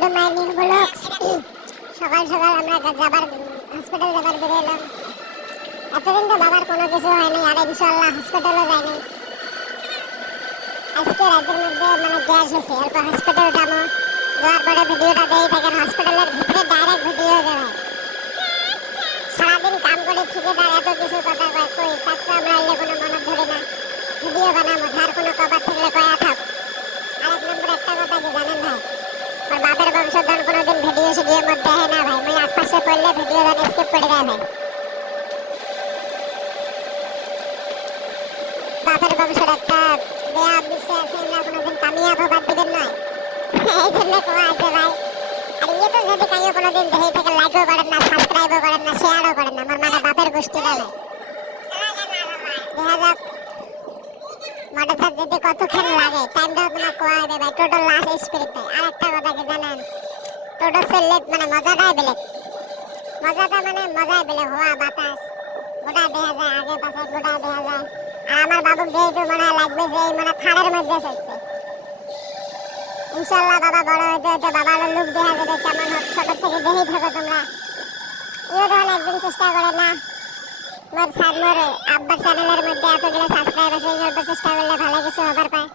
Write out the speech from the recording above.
To my new blogs. সকাল সকাল আমরা হসপিটাল যাবার বেরিয়ে এলাম। এতদিন তো বাবার কোনো কিছু হয়নি, আর ইনশাল্লাহ হসপিটালও যায়নি। আজকে রাতের মধ্যে গ্যাস হয়েছে, এরপর হসপিটাল যাবো। যাওয়ার পরে ভিডিওটা দেই থাকেন, হসপিটালের ভিতরে ডাইরেক্ট ভিডিও দেয়। সারাদিন কাম করে ঠিকাদার এত কিছু কথা কয়, কই তাকে আমরা এলে কোনো মনে ধরে না। ভিডিও বানাবো, যার কোনো কবার থাকলে কয়া থাক। আর এক নম্বর একটা কথা কি জানেন ভাই, আর বাপের বংশধর কোনোদিন ভিডিও সিডিওর মধ্যে হয় না ভাই। মুই আশপাশে পড়লে ভিডিও গান স্কিপ করে দেয় ভাই। বাপের বংশের একটা দেয়া বিশ্বাস আছে, না কোনোদিন কামিয়াব হবার দিবেন নয়। এই জন্য কোয়া আছে ভাই। আর ইয়ে তো যদি কাইও কোনোদিন দেখে থেকে লাইকও করেন না, সাবস্ক্রাইবও করেন না, শেয়ারও করেন না, আমার মানে বাপের গোষ্ঠীটা ভাই। দেখা যাক মোটরটা যদি কতক্ষণ লাগে, টাইমটাও তোমার কোয়া হবে ভাই। টোটাল লাস্ট স্পিড ভাই। আর একটা কথা কি জানেন, টোটো সেলেট মজাটাই বেলেগ। মজাটা মজাই বেলেগ, হওয়া বাতাস গোটা দেখা যায়, আগে পাশে গোটা দেখা যায়। আর আমার বাবুক যেহেতু লাগবে যে থাড়ের মধ্যে এসেছে। ইনশাল্লাহ বাবা বড় হইতে হইতে বাবার লুক দেখা যাবে কেমন হোক। ছোট থেকে দেখেই থাকো তোমরা। ইয়ে তখন একদিন চেষ্টা করে না মোর আব্বার চ্যানেলের মধ্যে এতগুলো সাবস্ক্রাইব আছে, চেষ্টা করলে ভালো কিছু হবার পায়।